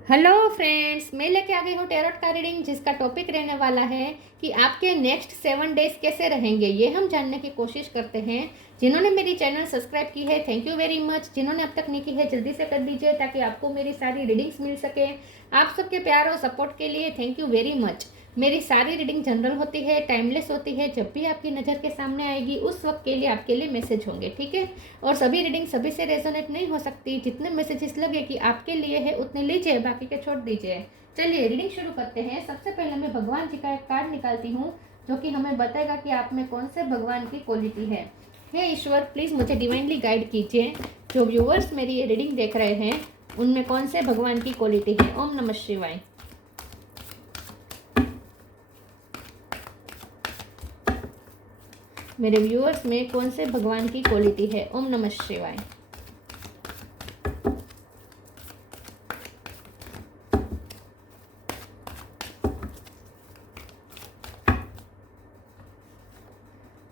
Hello friends, मैं लेके आ गई हूँ टैरोट का रीडिंग, जिसका टॉपिक रहने वाला है कि आपके नेक्स्ट 7 डेज कैसे रहेंगे। ये हम जानने की कोशिश करते हैं। जिन्होंने मेरी चैनल सब्सक्राइब की है, थैंक यू वेरी मच। जिन्होंने अब तक नहीं की है, जल्दी से कर दीजिए ताकि आपको मेरी सारी रीडिंग्स मिल सके। आप सबके प्यार और सपोर्ट के लिए थैंक यू वेरी मच। मेरी सारी रीडिंग जनरल होती है, टाइमलेस होती है। जब भी आपकी नज़र के सामने आएगी उस वक्त के लिए आपके लिए मैसेज होंगे, ठीक है। और सभी रीडिंग सभी से रेजोनेट नहीं हो सकती। जितने मैसेजेस लगे कि आपके लिए है उतने लीजिए, बाकी के छोड़ दीजिए। चलिए रीडिंग शुरू करते हैं। सबसे पहले मैं भगवान जी का एक कार्ड निकालती हूँ, जो कि हमें बताएगा कि आप में कौन से भगवान की क्वालिटी है। हे ईश्वर, प्लीज़ मुझे डिवाइनली गाइड कीजिए। जो व्यूअर्स मेरी ये रीडिंग देख रहे हैं उनमें कौन से भगवान की क्वालिटी है। ओम नमः शिवाय। मेरे व्यूअर्स में कौन से भगवान की क्वालिटी है। ओम नमः शिवाय।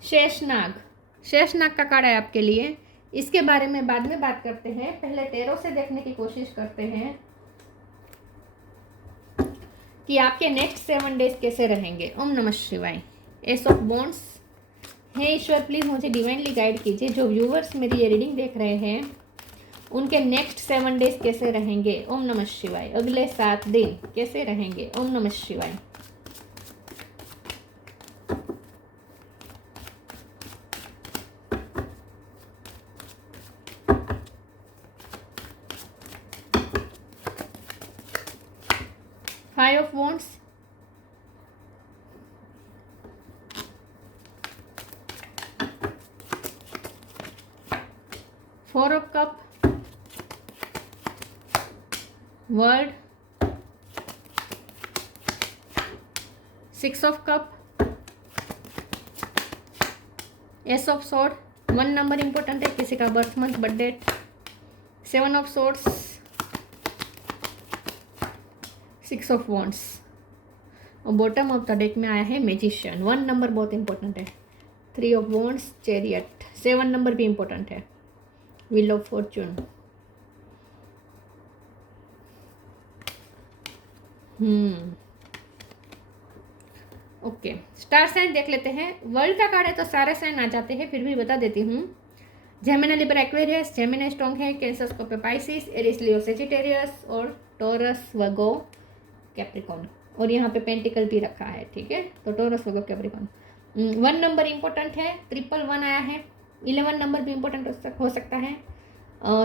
शेषनाग। शेषनाग का कार्ड है आपके लिए। इसके बारे में बाद में बात करते हैं, पहले टैरो से देखने की कोशिश करते हैं कि आपके नेक्स्ट 7 डेज कैसे रहेंगे। ओम नमः शिवाय। Ace of wands. हे ईश्वर, प्लीज़ मुझे डिवाइनली गाइड कीजिए। जो व्यूवर्स मेरी ये रीडिंग देख रहे हैं उनके नेक्स्ट 7 डेज कैसे रहेंगे। ओम नमः शिवाय। अगले 7 दिन कैसे रहेंगे। ओम नमः शिवाय। Five of wands. Four of cup. Word. Six of cup. Ace of sword. 1 number important है, किसी का birth month birth date. 7 of swords. 6 of wands. और बॉटम ऑफ द डेक में आया है मैजिशियन। 1 नंबर बहुत इंपॉर्टेंट है। 3 ऑफ वॉन्ड्स। चैरियट। 7 नंबर भी इंपॉर्टेंट है। Wheel of fortune. Okay, star sign देख लेते हैं। वर्ल्ड का कार्ड है तो सारे साइन आ जाते हैं, फिर भी बता देती हूँ। Gemini Libra Aquarius, Gemini strong है, Cancer Scorpio Pisces, Aries Leo Sagittarius और टॉरस वर्गो कैप्रिकॉन। और यहाँ पे पेंटिकल भी रखा है, ठीक है। तो taurus Virgo Capricorn. 1 number important है, 111 आया है। 11 नंबर भी इंपॉर्टेंट हो सकता है।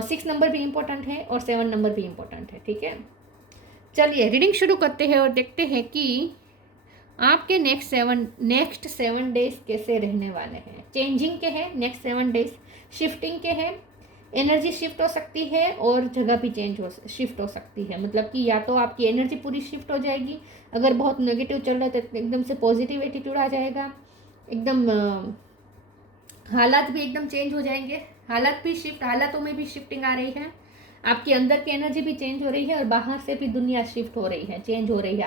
6 नंबर भी इंपॉर्टेंट है और 7 नंबर भी इंपॉर्टेंट है, ठीक है। चलिए रीडिंग शुरू करते हैं और देखते हैं कि आपके नेक्स्ट 7 डेज कैसे रहने वाले हैं। चेंजिंग के हैं नेक्स्ट 7 डेज, शिफ्टिंग के हैं। एनर्जी शिफ्ट हो सकती है और जगह भी शिफ्ट हो सकती है। मतलब कि या तो आपकी एनर्जी पूरी शिफ्ट हो जाएगी, अगर बहुत नेगेटिव चल रहा है तो एकदम से पॉजिटिव एटीट्यूड आ जाएगा। एकदम हालात भी एकदम चेंज हो जाएंगे। हालातों में भी शिफ्टिंग आ रही है। आपकी अंदर की एनर्जी भी चेंज हो रही है और बाहर से भी दुनिया शिफ्ट हो रही है, चेंज हो रही है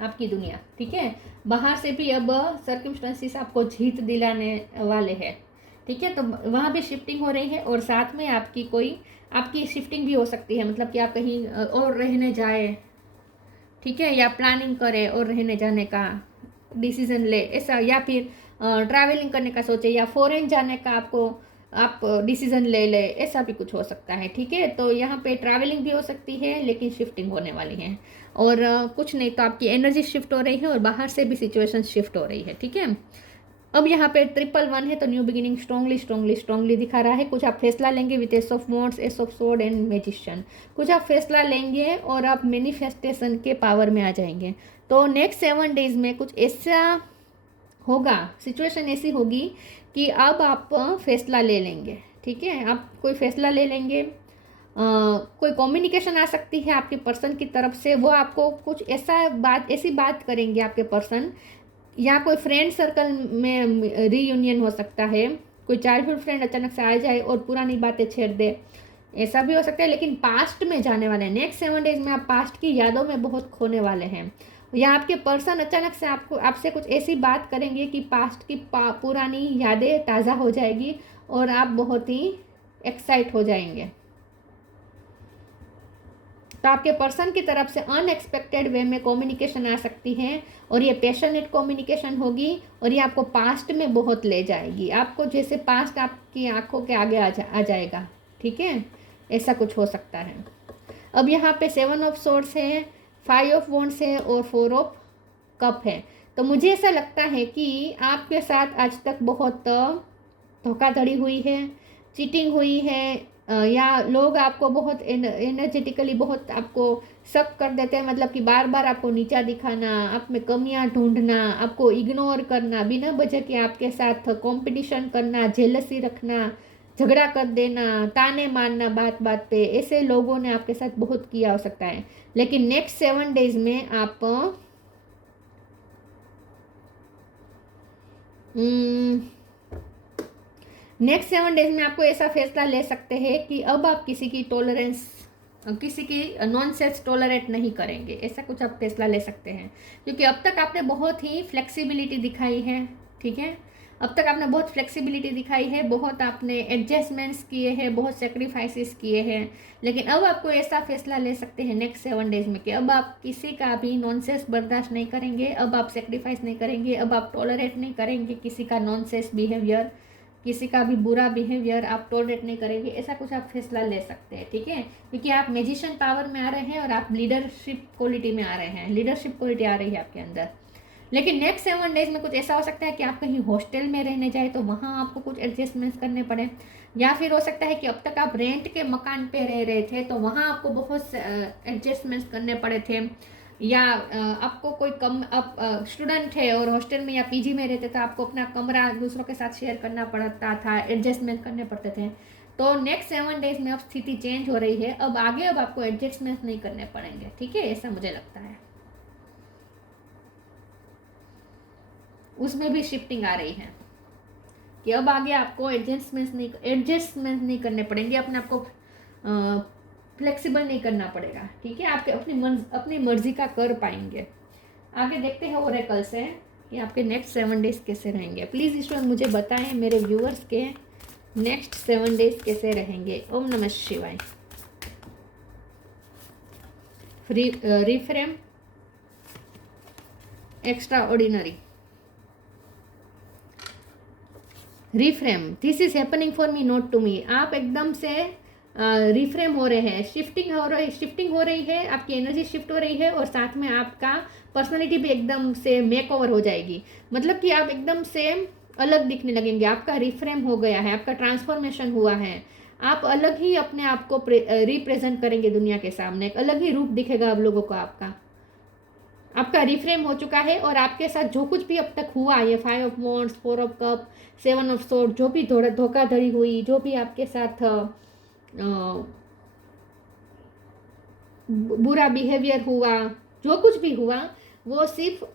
आपकी दुनिया, ठीक है। बाहर से भी अब सर्कमस्टेंसेस आपको जीत दिलाने वाले हैं, ठीक है। तो वहाँ भी शिफ्टिंग हो रही है और साथ में आपकी शिफ्टिंग भी हो सकती है। मतलब कि आप कहीं और रहने जाए, ठीक है, या प्लानिंग करे और रहने जाने का डिसीजन ले, ऐसा। या फिर ट्रैवलिंग करने का सोचे या फॉरेन जाने का आप डिसीजन ले ऐसा भी कुछ हो सकता है, ठीक है। तो यहाँ पे ट्रैवलिंग भी हो सकती है लेकिन शिफ्टिंग होने वाली है। और कुछ नहीं तो आपकी एनर्जी शिफ्ट हो रही है और बाहर से भी सिचुएशन शिफ्ट हो रही है, ठीक है। अब यहाँ पे 111 है तो न्यू बिगिनिंग स्ट्रांगली दिखा रहा है। कुछ आप फैसला लेंगे with S of wands, S of sword and magician. कुछ आप फैसला लेंगे और आप मैनिफेस्टेशन के पावर में आ जाएंगे। तो नेक्स्ट 7 डेज में कुछ ऐसा होगा, सिचुएशन ऐसी होगी कि अब आप फैसला ले लेंगे, ठीक है। आप कोई फैसला ले लेंगे। कोई कम्युनिकेशन आ सकती है आपके पर्सन की तरफ से। वो आपको कुछ ऐसी बात करेंगे आपके पर्सन, या कोई फ्रेंड सर्कल में रीयूनियन हो सकता है। कोई चाइल्डहुड फ्रेंड अचानक से आ जाए और पुरानी बातें छेड़ दे, ऐसा भी हो सकता है। लेकिन पास्ट में जाने वाले हैं नेक्स्ट 7 डेज में, आप पास्ट की यादों में बहुत खोने वाले हैं। या आपके पर्सन अचानक से आपसे कुछ ऐसी बात करेंगे कि पास्ट की पुरानी यादें ताज़ा हो जाएगी और आप बहुत ही एक्साइट हो जाएंगे। तो आपके पर्सन की तरफ से अनएक्सपेक्टेड वे में कम्युनिकेशन आ सकती है और ये पैशनेट कम्युनिकेशन होगी और ये आपको पास्ट में बहुत ले जाएगी, आपको जैसे पास्ट आपकी आंखों के आगे आ जाएगा, ठीक है, ऐसा कुछ हो सकता है। अब यहाँ पे 7 ऑफ सोर्ड्स है, 5 ऑफ वॉन्ड्स है और 4 ऑफ कप है। तो मुझे ऐसा लगता है कि आपके साथ आज तक बहुत धोखाधड़ी हुई है, चीटिंग हुई है, या लोग आपको बहुत एनर्जेटिकली बहुत आपको शक कर देते हैं, मतलब कि बार बार आपको नीचा दिखाना, आप में कमियां ढूंढना, आपको इग्नोर करना, बिना वजह के आपके साथ कंपटीशन करना, जेलसी रखना, झगड़ा कर देना, ताने मारना बात बात पे, ऐसे लोगों ने आपके साथ बहुत किया हो सकता है। लेकिन नेक्स्ट 7 डेज में आप नेक्स्ट 7 डेज में आपको ऐसा फैसला ले सकते हैं कि अब आप किसी की टॉलरेंस, किसी की नॉनसेंस टॉलरेट नहीं करेंगे, ऐसा कुछ आप फैसला ले सकते हैं। क्योंकि अब तक आपने बहुत ही फ्लेक्सिबिलिटी दिखाई है, ठीक है, अब तक आपने बहुत फ्लेक्सिबिलिटी दिखाई है, बहुत आपने एडजस्टमेंट्स किए हैं, बहुत सेक्रीफाइसेस किए हैं। लेकिन अब आपको ऐसा फैसला ले सकते हैं नेक्स्ट 7 डेज में कि अब आप किसी का भी नॉनसेंस बर्दाश्त नहीं करेंगे, अब आप सेक्रीफाइस नहीं करेंगे, अब आप टॉलरेट नहीं करेंगे किसी का नॉनसेंस बिहेवियर, किसी का भी बुरा बिहेवियर आप टॉलरेट नहीं करेंगे, ऐसा कुछ आप फैसला ले सकते हैं, ठीक है। क्योंकि आप मैजिशियन पावर में आ रहे हैं और आप लीडरशिप क्वालिटी में आ रहे हैं, लीडरशिप क्वालिटी आ रही है आपके अंदर। लेकिन नेक्स्ट 7 डेज में कुछ ऐसा हो सकता है कि आप कहीं हॉस्टल में रहने जाए तो वहाँ आपको कुछ एडजस्टमेंट्स करने पड़े, या फिर हो सकता है कि अब तक आप रेंट के मकान पे रह रहे थे तो वहाँ आपको बहुत एडजस्टमेंट्स करने पड़े थे, या आपको कोई कम, आप स्टूडेंट है और हॉस्टल में या पीजी में रहते थे, आपको अपना कमरा दूसरों के साथ शेयर करना पड़ता था, एडजस्टमेंट करने पड़ते थे। तो नेक्स्ट 7 डेज में अब स्थिति चेंज हो रही है, अब आगे अब आपको एडजस्टमेंट नहीं करने पड़ेंगे, ठीक है, ऐसा मुझे लगता है। उसमें भी शिफ्टिंग आ रही है कि अब आगे आपको एडजस्टमेंट नहीं करने पड़ेंगे, अपने आप को फ्लेक्सिबल नहीं करना पड़ेगा, ठीक है, आपके अपनी मर्जी का कर पाएंगे। आगे देखते हैं ओरेकल से कि आपके नेक्स्ट 7 डेज कैसे रहेंगे। प्लीज़ ईश्वर मुझे बताएं मेरे व्यूअर्स के नेक्स्ट 7 डेज कैसे रहेंगे। ओम नमः शिवाय। Reframe, extra ordinary, reframe, this is happening for me not to me. आप एकदम से रिफ्रेम हो रहे हैं, शिफ्टिंग हो रही है, आपकी एनर्जी शिफ्ट हो रही है और साथ में आपका पर्सनालिटी भी एकदम से मेकओवर हो जाएगी। मतलब कि आप एकदम से अलग दिखने लगेंगे, आपका रिफ्रेम हो गया है, आपका ट्रांसफॉर्मेशन हुआ है, आप अलग ही अपने आप को रिप्रेजेंट करेंगे दुनिया के सामने, एक अलग ही रूप दिखेगा आप लोगों को, आपका रिफ्रेम हो चुका है। और आपके साथ जो कुछ भी अब तक हुआ, ये 5 of wands, 4 of cup, 7 of sword, जो भी धोखाधड़ी हुई, जो भी आपके साथ बुरा बिहेवियर हुआ, जो कुछ भी हुआ, वो सिर्फ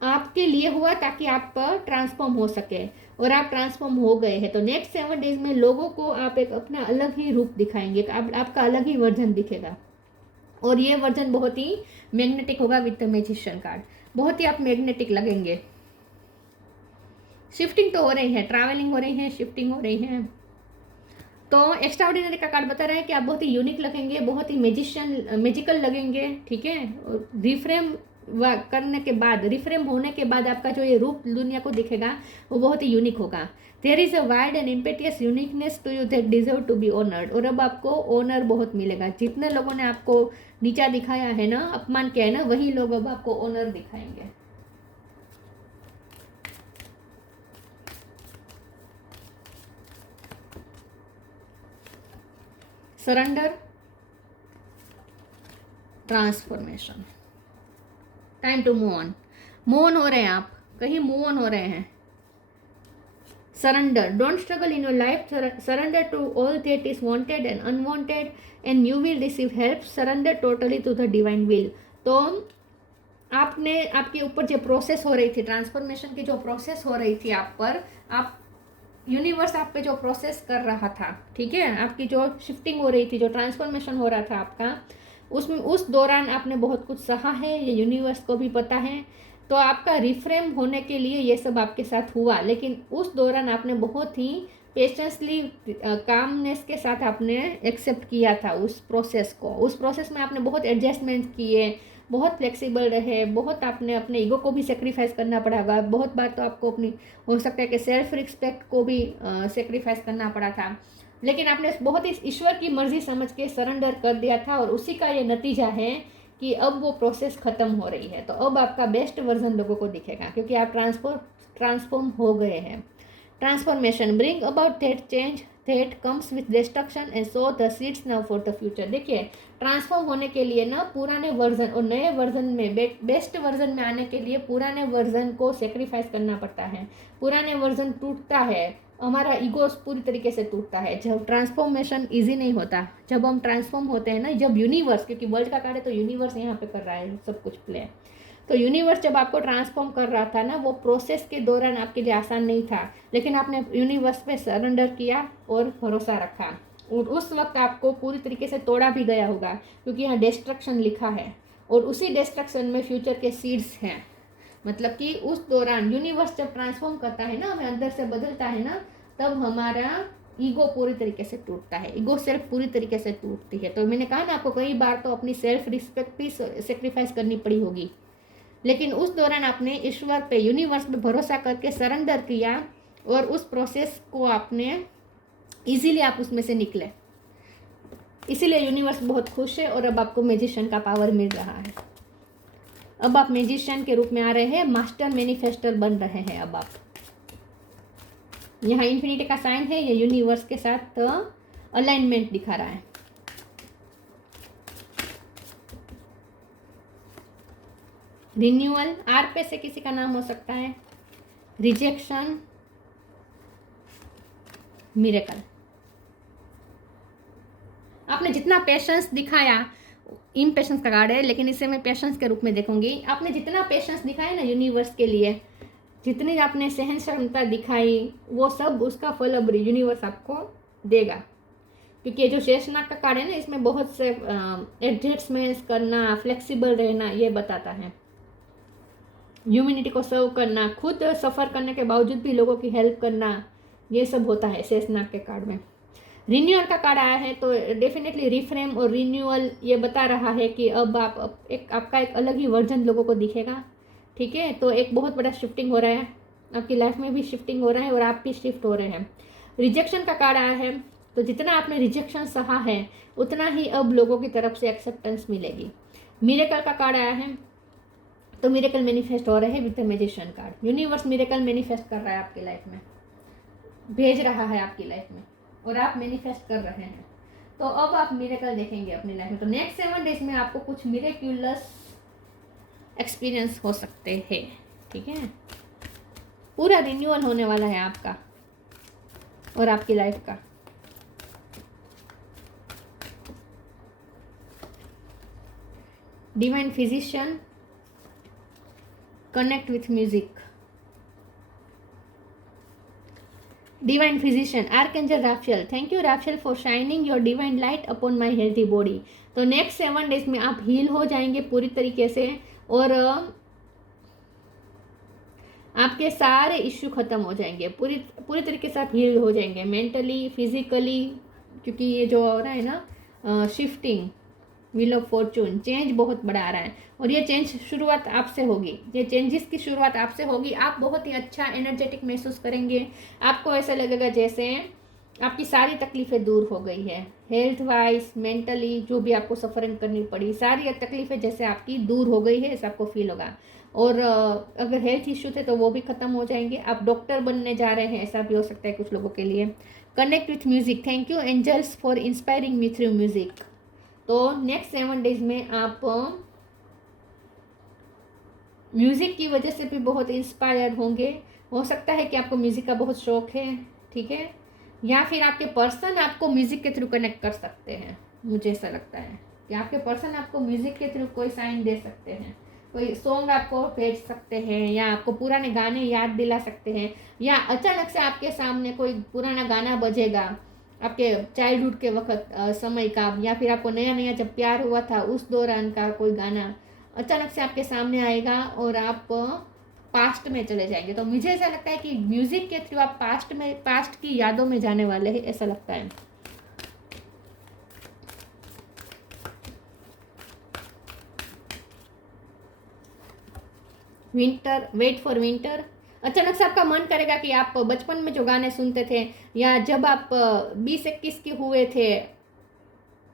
आपके लिए हुआ ताकि आप ट्रांसफॉर्म हो सके, और आप ट्रांसफॉर्म हो गए हैं। तो नेक्स्ट 7 डेज में लोगों को आप एक अपना अलग ही रूप दिखाएंगे, आपका अलग ही वर्जन दिखेगा, और ये वर्जन बहुत ही मैग्नेटिक होगा विद द मैजिशियन कार्ड। बहुत ही आप मैग्नेटिक लगेंगे। शिफ्टिंग तो हो रही है, ट्रैवलिंग हो रही है, शिफ्टिंग हो रही है। तो एक्स्ट्रा ऑर्डिनरी का कार्ड बता रहा है कि आप बहुत ही यूनिक लगेंगे, बहुत ही मैजिकल लगेंगे, ठीक है। रिफ्रेम करने के बाद, रिफ्रेम होने के बाद आपका जो ये रूप दुनिया को दिखेगा वो बहुत ही यूनिक होगा। There is a wide and impetuous uniqueness to you that deserve to be honoured. और अब आपको ऑनर बहुत मिलेगा। जितने लोगों ने आपको नीचा दिखाया है ना, अपमान किया है ना, वही लोग अब आपको ऑनर दिखाएंगे। Surrender, transformation, time to move on हो रहे हैं आप, कहीं मूव ऑन हो रहे हैं। Surrender, don't struggle in your life, surrender to all that is wanted and unwanted and you will receive help, surrender totally to the divine will. तो आपने, आपके ऊपर जो प्रोसेस हो रही थी, ट्रांसफॉर्मेशन की जो प्रोसेस हो रही थी आप पर, आप यूनिवर्स आप पे जो प्रोसेस कर रहा था, ठीक है, आपकी जो शिफ्टिंग हो रही थी, जो ट्रांसफॉर्मेशन हो रहा था आपका, उसमें उस दौरान आपने बहुत कुछ सहा है, ये यूनिवर्स को भी पता है। तो आपका रिफ्रेम होने के लिए ये सब आपके साथ हुआ, लेकिन उस दौरान आपने बहुत ही पेशेंसली कामनेस के साथ आपने एक्सेप्ट किया था उस प्रोसेस को। उस प्रोसेस में आपने बहुत एडजस्टमेंट किए, बहुत फ्लेक्सिबल रहे, बहुत आपने अपने ईगो को भी सेक्रीफाइस करना पड़ा। बहुत बार तो आपको अपनी हो सकता है कि सेल्फ रिस्पेक्ट को भी सेक्रीफाइस करना पड़ा था, लेकिन आपने बहुत ही ईश्वर की मर्जी समझ के सरेंडर कर दिया था। और उसी का ये नतीजा है कि अब वो प्रोसेस ख़त्म हो रही है। तो अब आपका बेस्ट वर्जन लोगों को दिखेगा, क्योंकि आप ट्रांसफॉर्म हो गए हैं। Transformation bring about that change that comes with destruction and so the seeds now for the future. देखिए, ट्रांसफॉर्म होने के लिए ना पुराने वर्जन और नए वर्जन में बेस्ट वर्जन में आने के लिए पुराने वर्जन को सेक्रीफाइस करना पड़ता है। पुराने वर्जन टूटता है, हमारा ईगो पूरी तरीके से टूटता है। जब ट्रांसफॉर्मेशन इजी नहीं होता, जब हम ट्रांसफॉर्म होते हैं ना, जब यूनिवर्स, क्योंकि वर्ल्ड का कार्य तो यूनिवर्स यहाँ पे कर रहा है सब कुछ प्ले, तो यूनिवर्स जब आपको ट्रांसफॉर्म कर रहा था ना, वो प्रोसेस के दौरान आपके लिए आसान नहीं था, लेकिन आपने यूनिवर्स पे सरेंडर किया और भरोसा रखा। और उस वक्त आपको पूरी तरीके से तोड़ा भी गया होगा, क्योंकि यहाँ डिस्ट्रक्शन लिखा है और उसी डिस्ट्रक्शन में फ्यूचर के सीड्स हैं। मतलब कि उस दौरान यूनिवर्स जब ट्रांसफॉर्म करता है ना, हमें अंदर से बदलता है ना, तब हमारा ईगो पूरी तरीके से टूटता है, ईगो सेल्फ पूरी तरीके से टूटती है। तो मैंने कहा ना आपको, कई बार तो अपनी सेल्फ रिस्पेक्ट भी सेक्रीफाइस करनी पड़ी होगी, लेकिन उस दौरान आपने ईश्वर पे, यूनिवर्स पे भरोसा करके सरेंडर किया और उस प्रोसेस को आपने इजीली आप उसमें से निकले। इसीलिए यूनिवर्स बहुत खुश है और अब आपको मैजिशियन का पावर मिल रहा है। अब आप मैजिशियन के रूप में आ रहे हैं, मास्टर मैनिफेस्टर बन रहे हैं। अब आप यहाँ इन्फिनिटी का साइन है, ये यूनिवर्स के साथ अलाइनमेंट दिखा रहा है। रिन्यूअल, आर पे से किसी का नाम हो सकता है, रिजेक्शन, मिरेकल। आपने जितना पेशेंस दिखाया, इम्पेशेंस का कार्ड है लेकिन इसे मैं पेशेंस के रूप में देखूंगी। आपने जितना पेशेंस दिखाया ना यूनिवर्स के लिए, जितनी आपने सहन क्षमता दिखाई, वो सब उसका फल अब यूनिवर्स आपको देगा। क्योंकि ये जो शेषनाग का कार्ड है ना, इसमें बहुत से एडजस्टमेंट्स करना, फ्लेक्सिबल रहना, ये बताता है। ह्यूमैनिटी को सर्व करना, खुद सफ़र करने के बावजूद भी लोगों की हेल्प करना, ये सब होता है शेषनाग के कार्ड में। रिन्यूअल का कार्ड आया है तो डेफिनेटली रिफ्रेम और रिन्यूअल ये बता रहा है कि अब आप आपका एक अलग ही वर्जन लोगों को दिखेगा। ठीक है, तो एक बहुत बड़ा शिफ्टिंग हो रहा है, आपकी लाइफ में भी शिफ्टिंग हो रहा है और आप भी शिफ्ट हो रहे हैं। रिजेक्शन का कार्ड आया है, तो जितना आपने रिजेक्शन सहा है उतना ही अब लोगों की तरफ से एक्सेप्टेंस मिलेगी। मिरेकल का कार्ड आया है, तो मिरेकल मैनिफेस्ट हो रहे हैं with the magician card. Universe miracle manifest कर रहा है आपकी लाइफ में, भेज रहा है आपकी लाइफ में, और आप मैनिफेस्ट कर रहे हैं। तो अब आप मिरेकल देखेंगे अपनी लाइफ में। तो नेक्स्ट 7 डेज में आपको कुछ मिरेक्युलस एक्सपीरियंस हो सकते हैं। ठीक है, पूरा रिन्यूअल होने वाला है आपका और आपकी लाइफ का। Divine physician, connect with music. Divine physician, archangel Raphael, thank you Raphael for shining your divine light upon my healthy body. तो नेक्स्ट 7 डेज में आप हील हो जाएंगे पूरी तरीके से और आपके सारे इश्यू खत्म हो जाएंगे, पूरी तरीके से आप हील हो जाएंगे, मेंटली, फिजिकली। क्योंकि ये जो हो रहा है ना shifting, wheel of Fortune, change बहुत बड़ा आ रहा है और ये चेंज शुरुआत आपसे होगी। ये चेंजेस की शुरुआत आपसे होगी। आप बहुत ही अच्छा एनर्जेटिक महसूस करेंगे। आपको ऐसा लगेगा जैसे आपकी सारी तकलीफ़ें दूर हो गई है, हेल्थ वाइज, मेंटली जो भी आपको सफरिंग करनी पड़ी, सारी तकलीफ़ें जैसे आपकी दूर हो गई है, ऐसा आपको फील होगा। और अगर हेल्थ इश्यू थे तो वो भी ख़त्म हो जाएंगे। आप डॉक्टर बनने जा रहे हैं, ऐसा भी हो सकता है कुछ लोगों के लिए। Connect with music, thank you angels for inspiring me through music. तो नेक्स्ट 7 डेज में आप म्यूज़िक की वजह से भी बहुत इंस्पायर होंगे। हो सकता है कि आपको म्यूज़िक का बहुत शौक है, ठीक है, या फिर आपके पर्सन आपको म्यूज़िक के थ्रू कनेक्ट कर सकते हैं। मुझे ऐसा लगता है कि आपके पर्सन आपको म्यूज़िक के थ्रू कोई साइन दे सकते हैं, कोई सॉन्ग आपको भेज सकते हैं, या आपको पुराने गाने याद दिला सकते हैं, या अचानक से आपके सामने कोई पुराना गाना बजेगा आपके चाइल्डहुड के वक्त समय का, या फिर आपको नया नया जब प्यार हुआ था उस दौरान का कोई गाना अचानक से आपके सामने आएगा और आप पास्ट में चले जाएंगे। तो मुझे ऐसा लगता है कि म्यूजिक के थ्रू आप पास्ट की यादों में जाने वाले हैं, ऐसा लगता है। Winter, wait for winter. अचानक से आपका मन करेगा कि आप बचपन में जो गाने सुनते थे, या जब आप 20-21 के हुए थे,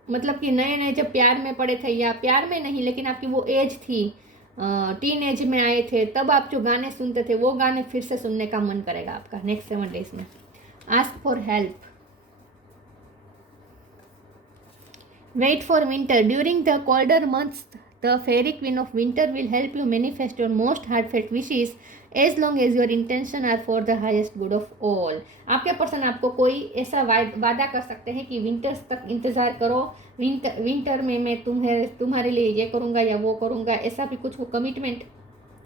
मतलब कि नए नए जब प्यार में पड़े थे, या प्यार में नहीं लेकिन आपकी वो एज थी, टीन एज में आए थे, तब आप जो गाने सुनते थे वो गाने फिर से सुनने का मन करेगा आपका नेक्स्ट 7 डेज में। Ask for help, wait for winter. During the colder months the fairy queen of winter will help you manifest your most heartfelt wishes as long as your intention are for the highest good of all। आपके person आपको कोई ऐसा वादा कर सकते हैं कि winters तक इंतज़ार करो, विंटर में मैं तुम्हारे लिए ये करूँगा या वो करूँगा, ऐसा भी कुछ वो कमिटमेंट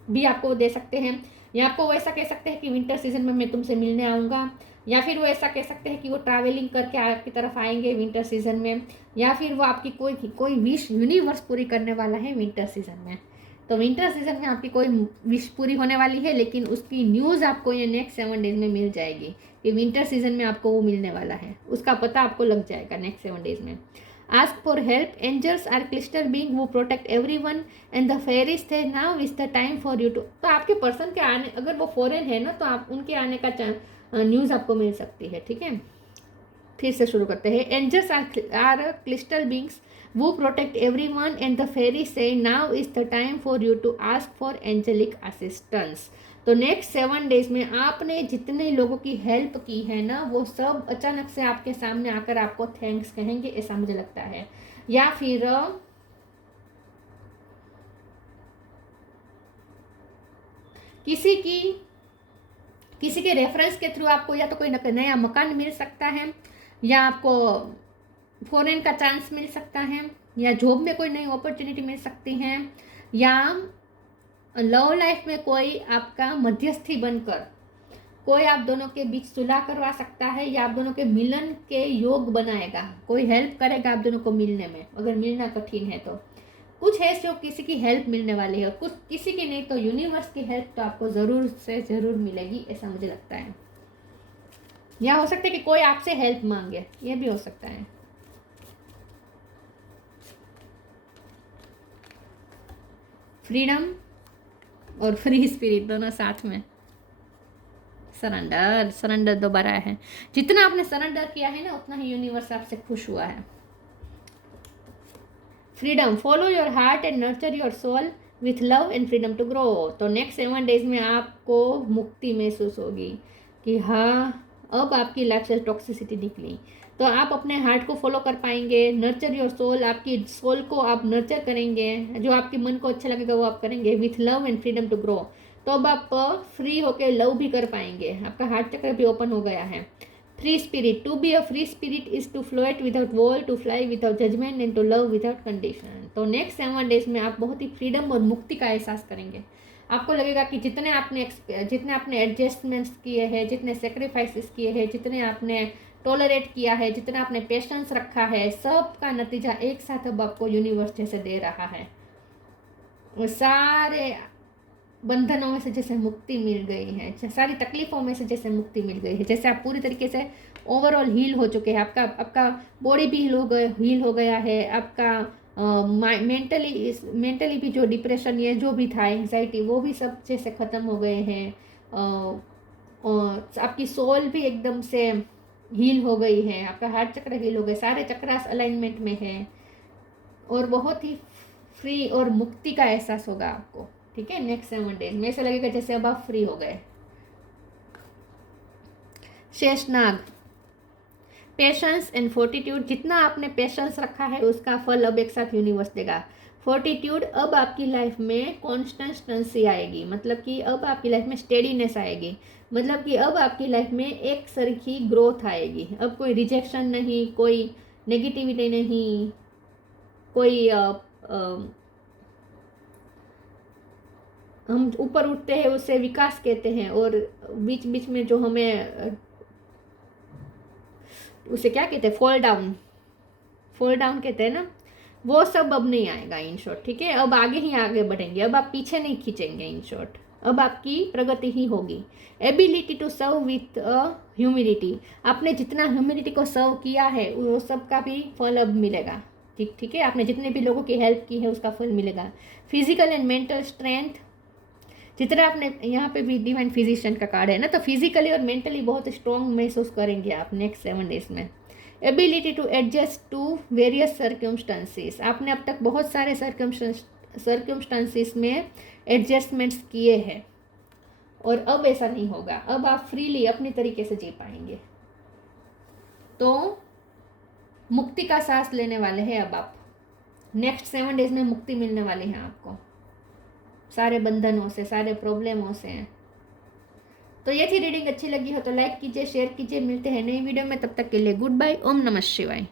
भी आपको दे सकते हैं। या आपको वो ऐसा कह सकते हैं कि विंटर सीजन में मैं तुमसे मिलने आऊँगा, या फिर वो ऐसा कह सकते हैं कि वो ट्रैवलिंग करके आपकी तरफ आएंगे विंटर सीजन में, या फिर वो आपकी कोई विश यूनिवर्स पूरी करने वाला है विंटर सीजन में। तो विंटर सीजन में आपकी कोई विश पूरी होने वाली है, लेकिन उसकी न्यूज़ आपको ये नेक्स्ट 7 डेज में मिल जाएगी कि विंटर सीजन में आपको वो मिलने वाला है, उसका पता आपको लग जाएगा नेक्स्ट 7 डेज में। Ask for help, angels are crystal beings who protect everyone and the fairies they now is the time for you to. तो आपके पर्सन के आने, अगर वो फॉरेन है ना, तो आप उनके आने का न्यूज़ आपको मिल सकती है, ठीक है। फिर से शुरू करते हैं। Angels are crystal beings who protect everyone and the fairies say now is the time for you to ask for angelic assistance. तो नेक्स्ट 7 डेज में आपने जितने लोगों की हेल्प की है ना, वो सब अचानक से आपके सामने आकर आपको थैंक्स कहेंगे, ऐसा मुझे लगता है। या फिर किसी के रेफरेंस के थ्रू आपको या तो कोई नया मकान मिल सकता है, या आपको फॉरेन का चांस मिल सकता है, या जॉब में कोई नई अपॉर्चुनिटी मिल सकती है, या लव लाइफ में कोई आपका मध्यस्थी बनकर कोई आप दोनों के बीच सुलह करवा सकता है, या आप दोनों के मिलन के योग बनाएगा, कोई हेल्प करेगा आप दोनों को मिलने में, अगर मिलना कठिन है तो। कुछ है जो किसी की हेल्प मिलने वाली है, और कुछ किसी की नहीं तो यूनिवर्स की हेल्प तो आपको ज़रूर से ज़रूर मिलेगी, ऐसा मुझे लगता है। या हो सकता है कि कोई आपसे हेल्प मांगे, ये भी हो सकता है। फ्रीडम और फ्री स्पिरिट दोनों साथ में। सरेंडर दोबारा है। जितना आपने सरेंडर किया है ना, उतना ही यूनिवर्स आपसे खुश हुआ है। Freedom, follow your heart and nurture your soul with love and freedom to grow. तो नेक्स्ट 7 डेज में आपको मुक्ति महसूस होगी कि हाँ, अब आपकी लाइफ से टॉक्सिसिटी निकली, तो आप अपने हार्ट को फॉलो कर पाएंगे। नर्चर योर सोल, आपकी सोल को आप नर्चर करेंगे, जो आपके मन को अच्छा लगेगा वो आप करेंगे, with love and freedom to grow. तो अब आप फ्री होकर लव भी कर पाएंगे, आपका हार्ट चक्र भी ओपन हो गया है। Free spirit, to be a free spirit is to float without wall, to fly without judgement and to love without condition. तो नेक्स्ट 7 डेज में आप बहुत ही फ्रीडम और मुक्ति का एहसास करेंगे। आपको लगेगा कि जितने आपने एडजस्टमेंट्स किए हैं, जितने सेक्रीफाइसेस किए हैं, जितने आपने टॉलरेट किया है, जितना आपने पेशेंस रखा है, सब का नतीजा एक साथ अब आपको यूनिवर्स जैसे दे रहा है। वो सारे बंधनों में से जैसे मुक्ति मिल गई है, सारी तकलीफ़ों में से जैसे मुक्ति मिल गई है, जैसे आप पूरी तरीके से ओवरऑल हील हो चुके हैं। आपका बॉडी भी हील हो गया है, आपका मेंटली भी जो डिप्रेशन ये जो भी था, एंग्जाइटी, वो भी सब जैसे ख़त्म हो गए हैं। और आपकी सोल भी एकदम से हील हो गई है, आपका हार्ट चक्र हील हो गए, सारे चक्रास अलाइनमेंट में है, और बहुत ही फ्री और मुक्ति का एहसास होगा आपको, ठीक है। नेक्स्ट 7 डेज में ऐसा लगेगा जैसे अब आप फ्री हो गए। शेषनाग, पेशेंस एंड फोर्टिट्यूड, जितना आपने पेशेंस रखा है उसका फल अब एक साथ यूनिवर्स देगा। फोर्टिट्यूड, अब आपकी लाइफ में कॉन्स्टेंसी आएगी, मतलब कि अब आपकी लाइफ में स्टेडीनेस आएगी, मतलब कि अब आपकी लाइफ में एक सरखी ग्रोथ आएगी। अब कोई रिजेक्शन नहीं, कोई नेगेटिविटी नहीं, कोई हम ऊपर उठते हैं उससे विकास कहते हैं, और बीच बीच में जो हमें उसे क्या कहते हैं, फॉल डाउन कहते हैं ना, वो सब अब नहीं आएगा इन शॉर्ट, ठीक है। अब आगे ही आगे बढ़ेंगे, अब आप पीछे नहीं खींचेंगे इन शॉर्ट, अब आपकी प्रगति ही होगी। Ability to serve with humility, आपने जितना ह्यूमिलिटी को सर्व किया है वो सब का भी फल अब मिलेगा। ठीक है, आपने जितने भी लोगों की हेल्प की है उसका फल मिलेगा। फिजिकल एंड मेंटल स्ट्रेंथ, जितना आपने, यहाँ पे भी डिवाइन फिजिशियन का कार्ड है ना, तो फिजिकली और मेंटली बहुत स्ट्रॉन्ग महसूस करेंगे आप नेक्स्ट 7 डेज में। Ability to adjust to various circumstances, आपने अब तक बहुत सारे सर्कमस्टांसिस में एडजस्टमेंट्स किए हैं और अब ऐसा नहीं होगा, अब आप फ्रीली अपनी तरीके से जी पाएंगे। तो मुक्ति का सांस लेने वाले हैं अब आप, नेक्स्ट 7 डेज में मुक्ति मिलने वाली है आपको सारे बंधनों से, सारे प्रॉब्लमों से। तो ये थी रीडिंग, अच्छी लगी हो तो लाइक कीजिए, शेयर कीजिए। मिलते हैं नई वीडियो में, तब तक के लिए गुड बाय। ओम नमः शिवाय।